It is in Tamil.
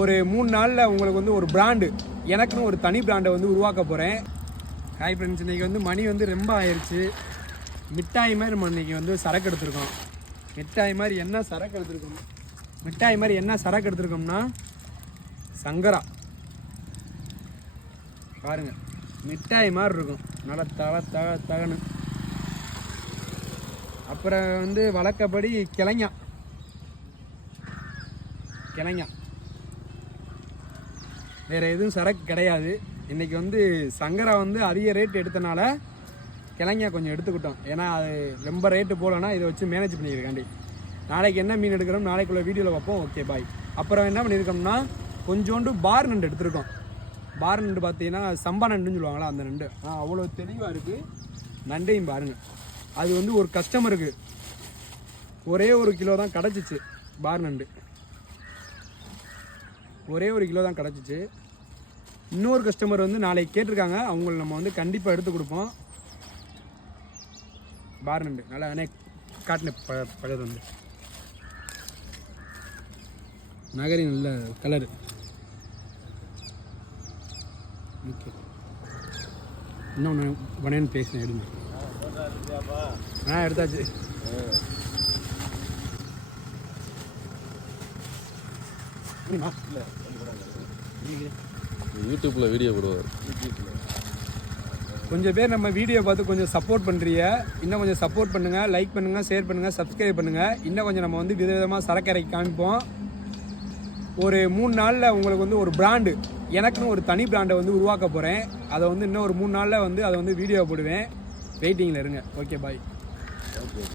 ஒரு 3 நாளில் உங்களுக்கு வந்து ஒரு பிராண்டு, எனக்குன்னு ஒரு தனி பிராண்டை வந்து உருவாக்க போகிறேன். ஹாய் ஃப்ரெண்ட்ஸ், இன்றைக்கி வந்து மணி வந்து ரொம்ப ஆயிடுச்சு. மிட்டாய் மாதிரி நம்ம இன்றைக்கி வந்து சரக்கு எடுத்துருக்கோம். மிட்டாய் மாதிரி என்ன சரக்கு எடுத்துருக்கோம்னா சங்கரா. பாருங்கள், மிட்டாய் மாதிரி இருக்கும், நல்லா தகனு. அப்புறம் வந்து வழக்கப்படி கிழங்கா வேறு எதுவும் சரக்கு கிடையாது. இன்றைக்கி வந்து சங்கரா வந்து அதிக ரேட் எடுத்தனால கிழங்கா கொஞ்சம் எடுத்துக்கிட்டோம். ஏன்னா அது ரொம்ப ரேட்டு போகலன்னா இதை வச்சு மேனேஜ் பண்ணியிருக்காண்டி. நாளைக்கு என்ன மீன் எடுக்கிறோம் நாளைக்குள்ள வீடியோவில் பார்ப்போம். Okay bye. அப்புறம் என்ன பண்ணியிருக்கோம்னா கொஞ்சோண்டு பார் நண்டு எடுத்துருக்கோம். பார் நண்டு பார்த்தீங்கன்னா சம்பா நண்டுன்னு சொல்லுவாங்களா, அந்த நண்டு அவ்வளோ தெளிவாக இருக்குது. நண்டையும் பாருங்கள், அது வந்து ஒரு கஸ்டமருக்கு ஒரே 1 கிலோ தான் கிடச்சிச்சு. பார் நண்டு ஒரே 1 கிலோ தான் கிடச்சிச்சு. இன்னொரு கஸ்டமர் வந்து நாளைக்கு கேட்டிருக்காங்க, அவங்களை நம்ம வந்து கண்டிப்பாக எடுத்து கொடுப்போம். பார் நண்டு நல்லா காட்டின பழது வந்து நகரி நல்ல கலரு. ஓகே, இன்னொன்று வனேன்னு பேசினேன், எடுங்க. எடுத்தாச்சு. யூடியூப்ல வீடியோ போடுவார். கொஞ்சம் பேர் நம்ம வீடியோ பார்த்து கொஞ்சம் சப்போர்ட் பண்ணுறீங்க. இன்னும் கொஞ்சம் சப்போர்ட் பண்ணுங்கள், லைக் பண்ணுங்கள், ஷேர் பண்ணுங்கள், சப்ஸ்கிரைப் பண்ணுங்கள். இன்னும் கொஞ்சம் நம்ம வந்து விதவிதமாக சரக்கரைக்கு காமிப்போம். ஒரு 3 நாளில் உங்களுக்கு வந்து ஒரு பிராண்டு, எனக்குன்னு ஒரு தனி பிராண்டை வந்து உருவாக்க போகிறேன். அதை வந்து இன்னும் ஒரு 3 நாளில் வந்து அதை வந்து வீடியோ போடுவேன். வெயிட்டிங்கில் இருங்க. Okay bye.